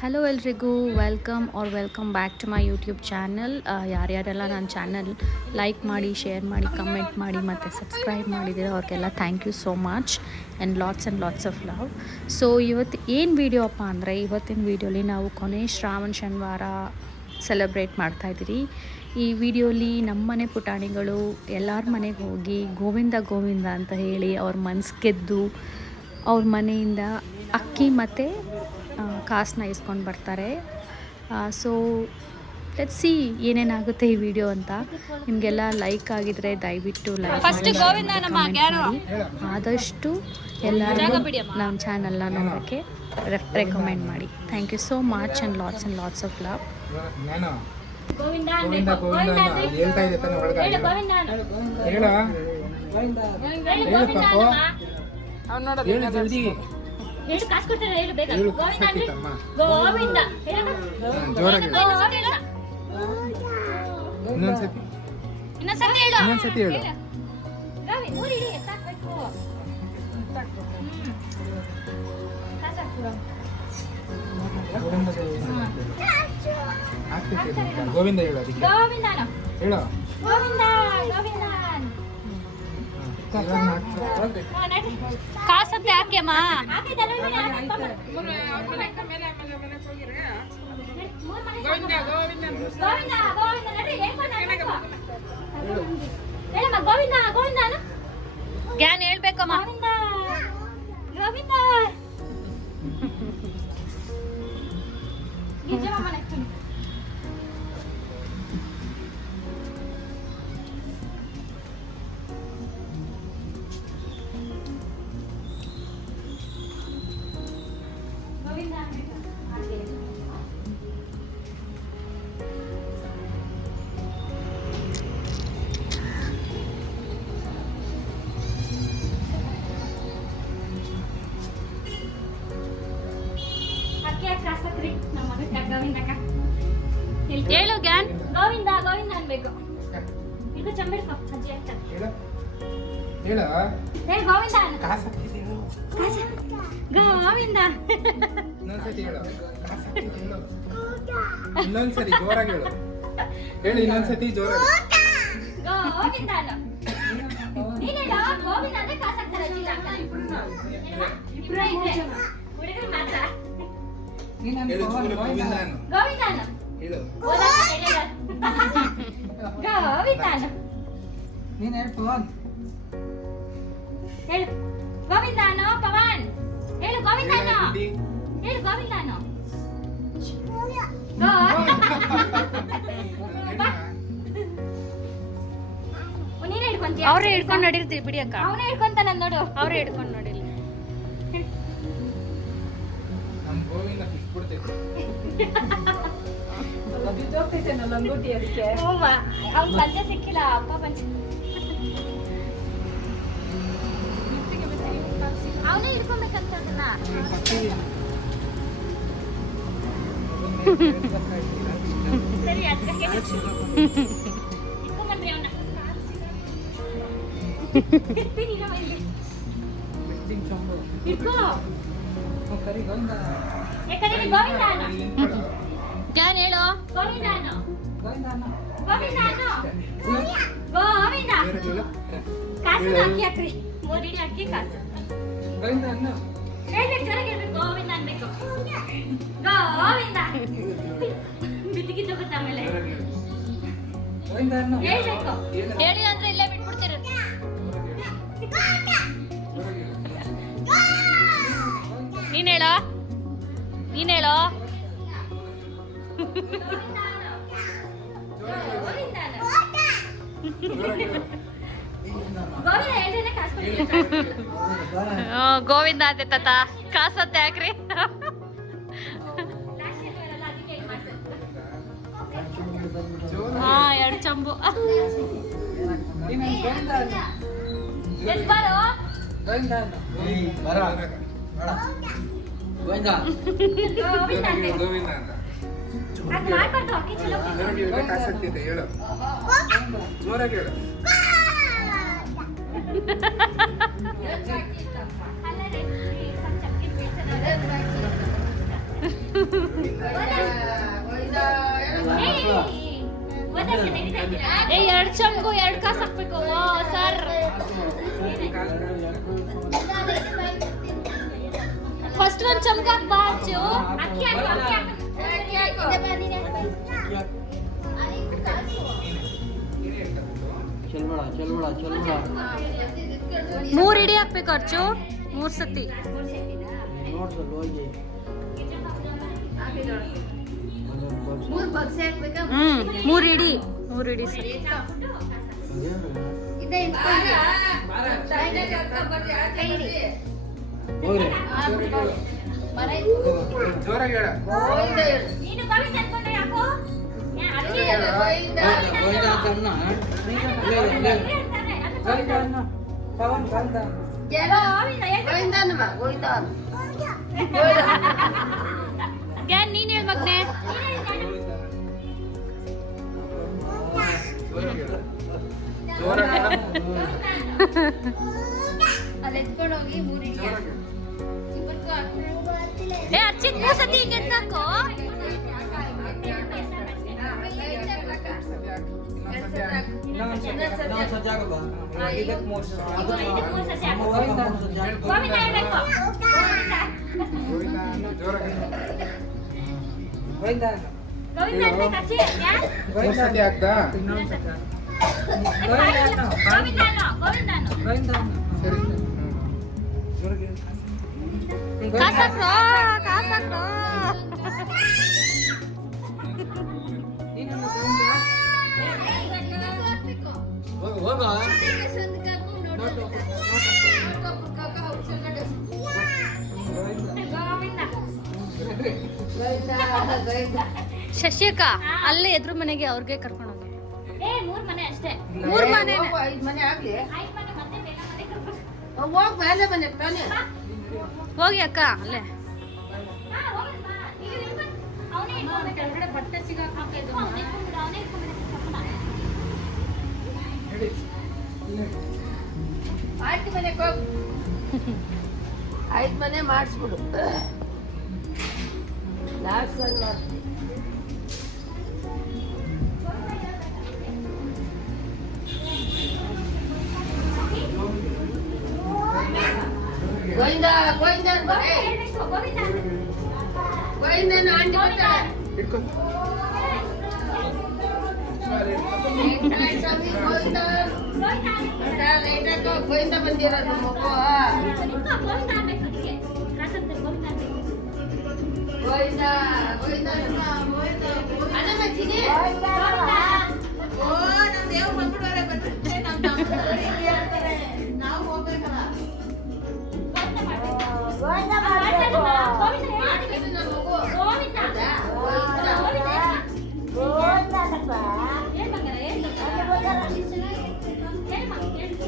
Hello ಎಲ್ರಿಗೂ welcome back to my YouTube channel. ಯಾರ್ಯಾರೆಲ್ಲ ನನ್ನ ಚಾನಲ್ ಲೈಕ್ ಮಾಡಿ, ಶೇರ್ ಮಾಡಿ, ಕಮೆಂಟ್ ಮಾಡಿ ಮತ್ತು ಸಬ್ಸ್ಕ್ರೈಬ್ ಮಾಡಿದ್ದೀರ ಅವ್ರಿಗೆಲ್ಲ thank you so much and lots of love. So ಇವತ್ತು ಏನು ವೀಡಿಯೋ ಅಪ್ಪ ಅಂದರೆ, ಇವತ್ತಿನ ವೀಡಿಯೋಲಿ ನಾವು ಕೊನೆ ಶ್ರಾವಣ ಶನಿವಾರ ಸೆಲೆಬ್ರೇಟ್ ಮಾಡ್ತಾಯಿದ್ದೀರಿ. ಈ ವಿಡಿಯೋಲಿ ನಮ್ಮನೆ ಪುಟಾಣಿಗಳು ಎಲ್ಲರ ಮನೆಗೆ ಹೋಗಿ ಗೋವಿಂದ ಗೋವಿಂದ ಅಂತ ಹೇಳಿ ಅವ್ರ ಮನಸ್ಸು ಗೆದ್ದು ಅವ್ರ ಮನೆಯಿಂದ ಅಕ್ಕಿ ಮತ್ತು ಕಾಸನ್ನ ಇಸ್ಕೊಂಡು ಬರ್ತಾರೆ. ಸೊ ಲೆಟ್ಸ್ ಸಿ ಏನೇನಾಗುತ್ತೆ ಈ ವಿಡಿಯೋ ಅಂತ. ನಿಮಗೆಲ್ಲ ಲೈಕ್ ಆಗಿದ್ರೆ ದಯವಿಟ್ಟು ಲೈಕ್ ಮಾಡಿ, ಆದಷ್ಟು ಎಲ್ಲರಿಗೂ ನಮ್ಮ ಚಾನಲ್ನ ನೋಡೋಕ್ಕೆ ರೆಕಮೆಂಡ್ ಮಾಡಿ. Thank you so much and lots of love. ಎಷ್ಟು ಕಾಸು ಕೊಡ್ತಾರೆ ಹೇಳು ಬೇಗ. ಗೋವಿಂದ ಅಂದ್ರೆ ಗೋವಿಂದ ಜೋರಾಗಿ ಇನ್ನೊಂದ್ಸತಿ ಹೇಳು. ಗೋವಿಂದ ಮೂರು ಇಡಿ ಎತ್ತಾಕ್ಬೇಕು. ಗೋವಿಂದ ಹೇಳು. ಅದಕ್ಕೆ ಗೋವಿಂದನ ಹೇಳು. ಗೋವಿಂದ ಗೋವಿಂದ ಕಾಸಂತೆ ಹಾಕ್ಯಮ್ಮ. ಜ್ಞಾನ ಹೇಳ್ಬೇಕಮ್ಮ. ಗೋವಿಂದ ಹೇಳು ಗ್ಯಾನ್. ಗೋವಿಂದ ಗೋವಿಂದ ಅನ್ಬೇಕು. ಇದು ಚಂಬಿಡ್ಕೊ ಅಜ್ಜಿ ಅಂತ ಹೇಳು. ಹೇಳು. ಹೇಳು ಗೋವಿಂದ ಅನ್ನು. ಕಾಸು ಹಾಕಿದೆ ಹೇಳು. ಗೋವಿಂದ ಇನ್ನೊಂದ್ಸತಿ ಹೇಳು. ಕಾಸು ಹಾಕಿದೆ ಹೇಳು. ಇನ್ನೊಂದ್ಸತಿ ಜೋರಾಗಿ ಹೇಳು. ಹೇಳು ಇನ್ನೊಂದ್ಸತಿ ಜೋರಾಗಿ. ಗೋವಿಂದ ಅನ್ನು. ನೀನು ಹೇಳು ಗೋವಿಂದ ಅಂದ್ರೆ ಕಾಸು ಹಾಕ್ತಾರೆ ಅಜ್ಜಿ ಅಂತ. ಇಬ್ರು ಇದ್ರೆ ಹುಡುಗರು ಮಾತ್ರ. ಹೇಳು ಗೋವಿಂದ ಅನ್ನು. ಗೋವಿಂದ ಅನ್ನು ಹೇಳು. ಗೋವಿಂದ ಅನ್ನು. ನೀನ್ ಹೇಳು ಪವನ್. ಹೇಳು ಗೋವಿಂದ ಅನ್ನು. ಪವನ್ ಹೇಳು ಗೋವಿಂದ ಅನ್ನು. ಹೇಳು ಗೋವಿಂದ ಅನ್ನು. ನೀನೇ ಹಿಡ್ಕೊಂತೀಯ. ಅವರೇ ಹಿಡ್ಕೊಂಡು ನಡೀರ್ತೀವಿ ಬಿಡಿ ಅಕ್ಕ. ಅವನೇ ಹಿಡ್ಕೊಂತಾನ ನೋಡು. ಅವರೇ ಹಿಡ್ಕೊಂಡು ನೋಡಿಲ್ಲ. ನಮ್ಮ ಗೋವಿಂದ ಪಿಕ್ ಕೊಡ್ತೈತೆ. ಅವ್ನು ಪಂಚೆ ಸಿಕ್ಕಿಲ್ಲ. ಅಪ್ಪ ಪಂಚೆ ಅವನೇ ಹಿಡ್ಕೊಬೇಕಂತ ಅದನ್ನ. ಸರಿ ಅದಕ್ಕೆ ಇಟ್ಕೊಂಡ್ಬಂದ್ರಿ ಅವನ್ನ. ಇಟ್ಕೋ. ಕರಿ ಗೋವಿಂದ. ಯಾಕಂದ್ರೆ ಗೋವಿಂದ ಅನ್ನು. ಗ್ಯಾನ್ ಹೇಳು. ಗೋವಿಂದ ಅನ್ನು. ಗೋವಿಂದ ಅನ್ನ. ಗೋವಿಂದ ಅನ್ನು. ಗೋವಿಂದ ಕಾಸು ಅಕ್ಕಿ ಹಾಕ್ರಿ. ಮೂರಿಡಿ ಅಕ್ಕಿ ಕಾಸು. ಗೋವಿಂದ ಅನ್ನ. ಹೇಳ್ಬೇಕು ಜೋರಾಗಿ ಹೇಳ್ಬೇಕು. ಗೋವಿಂದ ಅನ್ಬೇಕು. ಗೋವಿಂದ ಬಿದ್ದಿಗಿದ್ದು ಗೊತ್ತಾ ಆಮೇಲೆ ಗೋವಿಂದ ಅನ್ನ. ಹೇಳ್ಬೇಕು. ಹೇಳಿ ಅಂದ್ರೆ ಇಲ್ಲೇ ಬಿಟ್ಬಿಡ್ತೀರ. ನೀನ್ ಹೇಳೋ. ಗೋವಿಂದ ಅನ್ನು. ಗೋವಿಂದ ಹೇಳ್ದೇನೆ ಕಾಸು ಕೊಡ್ತೀನಿ. ಗೋವಿಂದ ಅಂತೆ ತಾತ. ಕಾಸತ್ತೆ ಹಾಕ್ರಿ. ಲಾಸ್ಟ್ ಇಯರ್ ಬರಲ್ಲ ಅದಕ್ಕೆ ಇದು ಮಾಡ್ತಾರೆ. ಹಾ 2 ಚಂಬು. ನೀನ್ ಗೋವಿಂದ ಅನ್ನ. ಎಲ್ಲಿ ಬಾರೋ. ಗೋವಿಂದ ಅನ್ನ. ಬರ. ಗೋವಿಂದ. ಗೋವಿಂದ ಅನ್ಬೇಕು. ಗೋವಿಂದ ಅಂತ. ಅದು ಮಾಡ್ಬಾರ್ದು. ಅಕ್ಕಿ ಚಲೋ ಜೋರಾಗಿ ಹೇಳು. ಕಾಸು ಹಾಕಿದೆ ಹೇಳು. ಜೋರಾಗಿ ಹೇಳು. ಅಲ್ಲದೆ ಚಪ್ಪಿ ಬೀಳ್ಸೋದು. ಏ 2 ಚಮ್ಗೂ 2 ಕಾಸು ಹಾಕ್ಬೇಕು ಓ ಸರ್ ಫಸ್ಟ್ ಒಂದು ಚಮ್ಗ ಹಾಕ್ಬಾ ಅಚ್ಚು ಅಕ್ಕಿ ಹಾಕು ಅಕ್ಕಿ ಹಾಕು ಚಲ್ಬೇಡ 3 ಇಡಿ ಹಾಕ್ಬೇಕು ಅರ್ಚು 3 ಸತಿ ನೋಡ್ಸಲ್ಲ ಹೋಗಿ ಮೂರ್ ಬಕ್ಸೆ ಹಾಕ್ಬೇಕಾ 3 ಇಡಿ ಸರ್ ಇದೆ ಇಟ್ಕೊಳ್ಳಿ. ಕೈ ಹಿಡಿ. ಹೋಗ್ರಿ ಮರ ಇತ್ತು. ಜೋರಾಗಿ ಹೇಳ ಗೋವಿಂದ ಹೇಳು. ನೀನು ಗೋವಿಂದ ಅನ್ಕೊಂಡ್ರೆ ಯಾಕೋ ಅಕ್ಕಿ ಗೋವಿಂದ. ಗೋವಿಂದ ಅಂತ ಅನ್ನ ಗೋವಿಂದ ಅನ್ನ ಪವನ್ ಕಾಂತ ಏನೋ ಗೋವಿಂದ ಅನ್ನಮ್ಮ, ಗೋವಿಂದ ಅನ್ನು. ಗ್ಯಾನ್ ನೀನ್ ಹೇಳ್ ಮಗ್ನೆ ಜೋರಾಗಿ ಹೇಳ ಅಲ್ಲಿ ಎತ್ಕೊಂಡು ಹೋಗಿ ಮೂರ್ ಹಿಡಿಯ. ಇಬ್ಬರಿಗೂ ಹಾಕು. ಏ ಅರ್ಚಿತ್ 3 ಸತಿ ಹಿಂಗೆ ಎತ್ತಾಕೋ ಇನ್ನೊಂದು ಸತಿ ಆಗಲ್ವಾ ಇದಕ್ಕೆ 3 ಸತಿ ಗೋವಿಂದ ಹೇಳ್ಬೇಕು ಗೋವಿಂದ ಜೋರಾಗಿ ಹೇಳು. ಗೋವಿಂದ ಅನ್ನ ಗೋವಿಂದ ಅನ್ಬೇಕು ಅಚ್ಚಿ ಯಾರು 3 ಸತಿ ಆಗ್ತಾ ಇನ್ನೊಂದು ಸತಿ ಗೋವಿಂದ ಅನ್ನೋ ಗೋವಿಂದ ಅನ್ನೋ ಗೋವಿಂದ ಅನ್ನ ಸರಿ ಜೋರಾಗಿ ಕಾಸಾಕ್ರೋ ಕಾಸಾಕ್ರೋ ನೀನನ್ನ ಗೋವಿಂದ ಹೋಗ ಶಶಿಕ ಅಲ್ಲೇ ಎದುರು ಮನೆಗೆ ಅವ್ರಿಗೆ ಕರ್ಕೊಂಡು ಹೋಗಿ ಏ 3 ಮನೆ ಅಷ್ಟೇ 3 ಮನೆ 5 ಮನೆ ಆಗ್ಲಿ. 5 ಮನೆ ಮತ್ತೆ ಬೇರೆ ಮನೆ ಕರ್ಕೊಂಡು ಹೋಗ್ ಮೇಲೆ ಮನೆ ತಾನೆ. ಹೋಗಿ ಅಕ್ಕ ಅಲ್ಲೇ ಹಾ ಹೋಗಮ್ಮ ಈಗ ಇರ್ಬೇಕು ಅವನೇ ಇಟ್ಕೊಂಡು ಕೆಳಗಡೆ ಬಟ್ಟೆ ಸಿಗಾಕಿದ್ದು ಅವನೇ ಇಟ್ಕೊಂಡು ಹೇಳಿ ಇಲ್ಲೇ. ಆಯ್ತು ಮನೆಗೆ ಹೋಗು. 5 ಮನೆ ಮಾಡಿಸ್ಬಿಡು. ಲಾಸ್ಟ್ ಅಲ್ಲಿ ಮಾಡ್ತೀನಿ. ಗೋವಿಂದ ಗೋವಿಂದ ಅನ್ಬಾರೆ. ಹೇಳ್ಬೇಕು ಗೋವಿಂದ ಗೋವಿಂದನ ಆಂಟಿ ಬರ್ತಾಳೆ. ಇಟ್ಕೋ ವೆಂಕಟೇಶ ಸ್ವಾಮಿ ಗೋವಿಂದ. ನೋಡ, ಲೈಟ್ ಹಾಕು. ಗೋವಿಂದ ಬಂದಿರೋದು ಮಗು. ಗೋವಿಂದ ಅನ್ಬೇಕು ಅದಕ್ಕೆ ಕಾಸಂತ ಗೋವಿಂದ ಅನ್ಬೇಕು ಗೋವಿಂದ ಗೋವಿಂದ ಅನ್ಬ, ಗೋವಿಂದ ಅಣ್ಣ ಮಚ್ಚಿಗೆ. ಓ ನಮ್ಮ ದೇವ್ ಬಂದ್ಬಿಡೋರೆ ಬಂದ್ಬಿಟ್ಟೆ ನಮ್ಮ ತಮ್ಮನವ್ರು ಇಲ್ಲಿ ಹೇಳ್ತಾರೆ. ನಾವು ಹೋಗ್ಬೇಕಲ್ಲ. ಗೋವಿಂದ ಮಾಡ್ಬೇಕು ಗೋವಿಂದ ಮಾಡ್ಬೇಕು. ಗೋವಿಂದ ಹೇಳು. ಮಾಡ್ಬೇಕು ನಮ್ಮ ಮಗು. ಗೋವಿಂದ ಹೌದಾ? ಗೋವಿಂದ. ಗೋವಿಂದ ಏನ್ ಬಂಗಾರ ಏನ್ ಹೇಳಮ್ಮ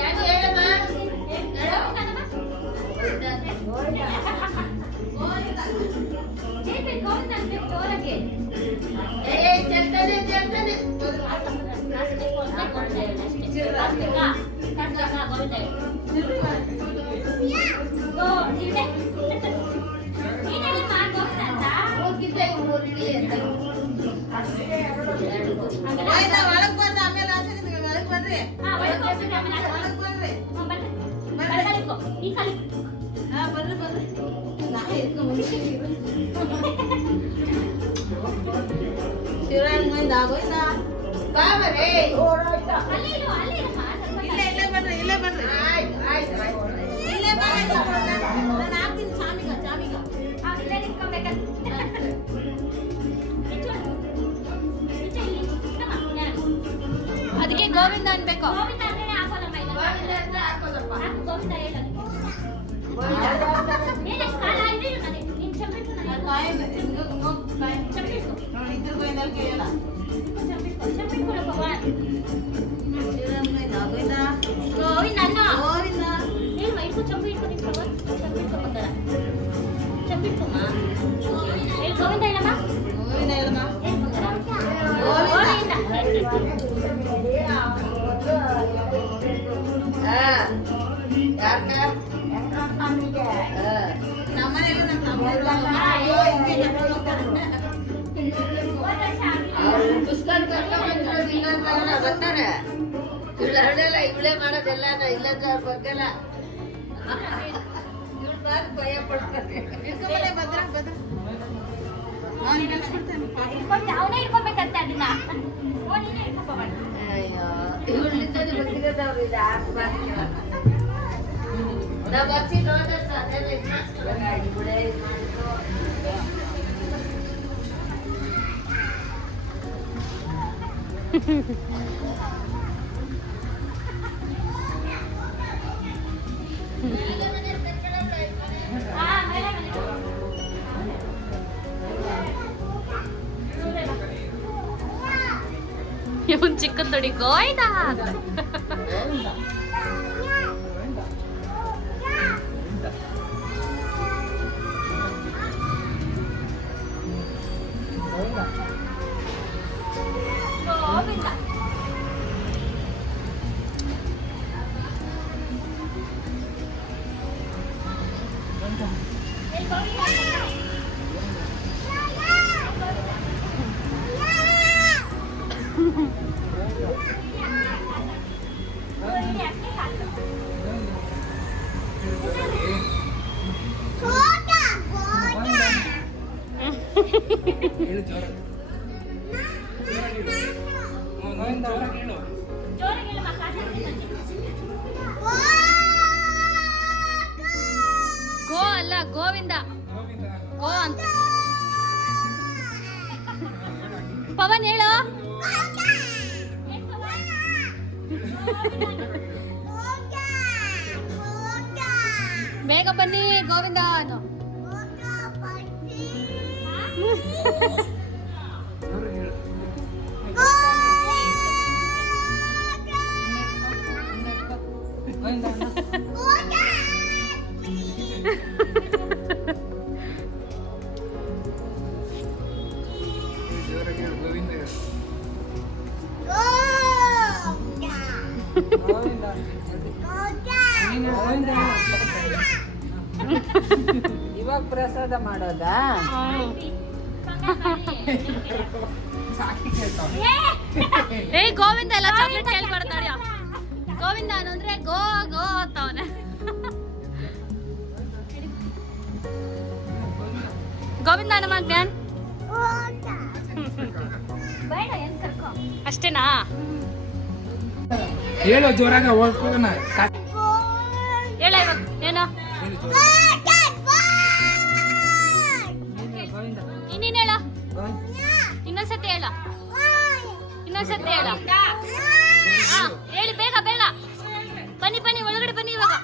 ಯಾರು ಹೇಳಮ್ಮ? ಹೇಳು. ಗೋವಿಂದ ಅನ್ಬೇಕು ಜೋರಾಗಿ ಏ ಚೆಲ್ತಾನೆ ಚೆಲ್ತಾನೆ. ಹೋಗಿದ್ದೆ ಮೂರು ಇಳಿ ಅಂತ. ಗೋವಿಂದ ಒಳಗ್ ಬಂದ ಆಮೇಲೆ ಆಚೆ ಒಳಗ್ ಬರ್ರಿ. ಒಳಗ್ ಬರ್ರಿ. ಹಾ ಬರ್ರಿ ಬರ್ರಿ. ನಾಳೆ ಎತ್ಕೊಂಡ್ ಬಂದಿದ್ದೀವಿ. ಶಿವರಾಜ್ ಗೋವಿಂದ ಗೋವಿಂದ ಬಾ ಬರ್ರಿ. ಇಲ್ಲೇ ಬರ್ರಿ ಇಲ್ಲೇ ಬರ್ರಿ. ಆಯ್ತು ಆಯ್ತು ಆಯ್ತು. ಇಲ್ಲೇ ಬರ್ರಿ. ನಾನು ಹಾಕ್ತೀನಿ ಚಾಮಿಗ ಚಾಮಿಗ. ಅದಕ್ಕೆ ಗೋವಿಂದ ಅನ್ಬೇಕು ಗೋವಿಂದ ಅಂದ್ರೆ ಹಾಕೋಲ್ಲಮ್ಮ ಇಲ್ಲ ಗೋವಿಂದ ಅಂತ ಹಾಕೋದಪ್ಪ. ಗೋವಿಂದ ಹೇಳು ಗೋವಿಂದ. ಏನೇ ಕಾಲ ಇದೆ ನನಗೆ ನೀನು ಚಂಪಿಟ್ಟು ನನಗೆ ಕಾಯಿ ಕಾಯಿ ಚಂಪಿಟ್ಟು ನೋಡಿ ಇದ್ರ ಗೋವಿಂದ ಕೇಳಲ್ಲ. ಚಂಪಿಟ್ಟು ಭಗವಾನ್ ಶಿವರಾಜ್ ಗೋವಿಂದ ಗೋವಿಂದ ಗೋವಿಂದ ಅನ್ನೋ ಗೋವಿಂದ. ಹೇಳುವ ಇಟ್ಕೊ ಚಂಪು ಇಟ್ಕೊ ನಿನ್ ಭಗವಾನ್ ಚಂಪಿಟ್ಟು ಬಂದಾರ ಚಂಪಿಟ್ಟುಮ್ಮ ಹೇಳು ಗೋವಿಂದ ಹೇಳಮ್ಮ ಗೋವಿಂದ ಹೇಳಮ್ಮ. ಏನ್ ಬಂದಾರ ಗೋವಿಂದ. ಹಾ ಯಾರ್ಗ? ನಮ್ಮನೆಗೂ ನಮ್ಮ ತಮ್ಮನೆಗೂ ಅವ್ರು ಪುಸ್ತಕ ಕರ್ಕೊಂಡ್ ಬಂದಿರೋದಿಲ್ಲ. ಬರ್ತಾರೆ ಇವಳು ಹರಳೆಲ್ಲ ಇವಳೇ ಮಾಡೋದೆಲ್ಲ ಇಲ್ಲಂದ್ರೆ ಅವ್ರ ಬಗ್ಗೆಲ್ಲ ಇವಳು ಮಾತ್ರ ಭಯ ಪಡ್ತಾರೆ. ಅವನೇ ಇಟ್ಕೊಬೇಕಂತ ಅದನ್ನ ನೀನೇ ಇಟ್ಕೊಬೇಡ. ಅಯ್ಯೋ ಇವಳಿಂದಾನೆ ಬಂದಿರೋದವ್ರು ಇದು ನಾವು ಹಚ್ಚಿ ನೋಡಿದ್ರೆ ಅದೆಲ್ಲ ಇವಳೇ ಇದು ಮಾಡಿದ್ರು. ಇವನ್ ಚಿಕ್ಕನ್ ತೊಡಿ ಗೋಯ್ದ ಗೋವಿಂದ ಹೇಳು ಜೋರಾಗಿ. ಗೋವಿಂದ ಜೋರಾಗಿ ಹೇಳು. ಜೋರಾಗಿ ಹೇಳು ಮಕ್ಕ. ಗೋ ಅಲ್ಲ ಗೋವಿಂದ ಗೋವಿಂದ ಗೋ ಅಂತ ಪವನ್ ಹೇಳು ಬೇಗ ಬನ್ನಿ ಗೋವಿಂದ ಅನ್ನು ಜೋರಾಗಿ ಹೇಳು. ಗೋವಿಂದ ಅಣ್ಣ. ಜೋರಾಗಿ ಹೇಳು ಗೋವಿಂದ ಹೇಳು. ಗೋವಿಂದ ನೀನು ಗೋವಿಂದ ಅಣ್ಣ. ಇವಾಗ ಪ್ರಸಾದ ಮಾಡೋದಾ? ಸಾಕಿ ಕೇಳ್ತಾವ. ಏ ಗೋವಿಂದ ಎಲ್ಲ ಚಾಕ್ಲೇಟ್ ಹೇಳ್ಬಾರ್ದು ನೋಡ್ಯ ಗೋವಿಂದ ಅಂದ್ರೆ ಗೋ ಗೋ ಅಂತವನೆ ಗೋವಿಂದ ನಮ್ಮ ಜ್ಞಾನ್ ಬೇಡ ಏನ್ ಕರ್ಕೊ. ಅಷ್ಟೇನಾ ಹೇಳು ಜೋರಾಗ ಹೋಗೋಣ. ಹೇಳ ಇವಾಗ ಏನು ಹೇಳು ಜೋರಾಗಿ. ಗೋವಿಂದ ಇನ್ನೇನು ಹೇಳ ಗೋವಿಂದ ಇನ್ನೊಂದ್ಸತಿ ಹೇಳ ಇನ್ನೊಂದ್ಸತಿ ಹೇಳ ಹಾ ಹೇಳಿ ಬೇಗ ಬೇಗ ಬನ್ನಿ ಬನ್ನಿ ಒಳಗಡೆ ಬನ್ನಿ ಇವಾಗ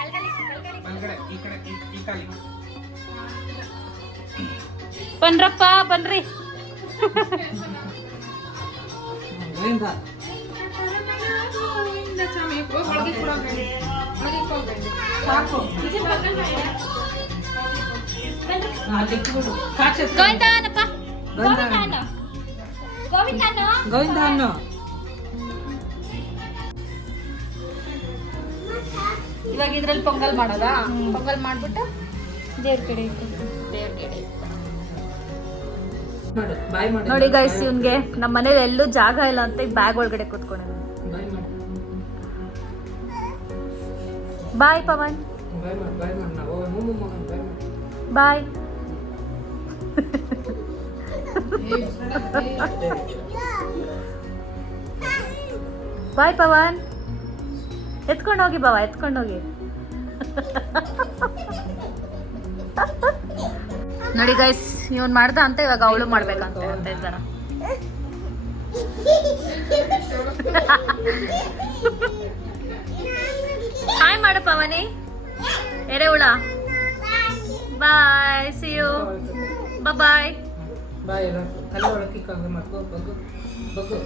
ಒಳಗಡೆ ಈ ಕಡೆ ಈ ಕಾಲಿ. ಬನ್ರಪ್ಪ ಬನ್ರಿ ಗೋವಿಂದ ಸಾಕು ಬಿಟ್ಬಿಡು. ಕಾಚೆ ಗೋವಿಂದ ಅನ್ನಪ್ಪ ಗೋವಿಂದ ಗೋವಿಂದ ಅನ್ನು. ಗೋವಿಂದ ಅನ್ನು. ಗೋವಿಂದ ಅನ್ನು. ಇವಾಗ ಇದ್ರಲ್ಲಿ ಪೊಂಗಲ್ ಮಾಡೋದಾ ಪೊಂಗಲ್ ಮಾಡ್ಬಿಟ್ಟು ದೇವ್ರ ಕಡೆ ದೇವ್ರ ಕಡೆ ಮಾಡು ಬಾಯ್ ಮಾಡು. ನೋಡಿ ಗೈಸ್ ಇವ್ನ್ಗೆ ನಮ್ಮ ಮನೇಲಿ ಎಲ್ಲೂ ಜಾಗ ಇಲ್ಲ ಅಂತ ಬ್ಯಾಗ್ ಒಳಗಡೆ ಕೂತ್ಕೊಂಡಿದ್ದೀನಿ ಬಾಯ್ ಮಾಡು ಬಾಯ್ ಪವನ್ ಬಾಯ್ ಮಾಡು ಬಾಯ್ ಮಾಡು ನಾವು ಮುಮ್ಮು ಮಗನ್ ಬಾಯ್ ಮಾಡು. ಬಾಯ್ ಬಾಯ್ ಪವನ್ ಎತ್ಕೊಂಡು ಹೋಗಿ ಬಾವ ಎತ್ಕೊಂಡು ಹೋಗಿ ನೋಡಿ ಗೈಸ್ ಇವನ್ ಮಾಡ್ದ ಅಂತ ಇವಾಗ ಅವಳು ಮಾಡ್ಬೇಕಂತ ಅಂತ ಇದ್ದಾರ ಹಾಯ್ ಮಾಡು ಪವನಿ ಎರೆಹುಳ ಬಾಯ್ ಸಿ ಯು ಬಾಯ್ ಬಾಯ್ ಎಲ್ಲ ತಲೆ ಒಳಗೆ ಕಿಕ್ಕ ಮಾಡ್ಕೋ ಬಗ್ಗು ಬಗ್ಗು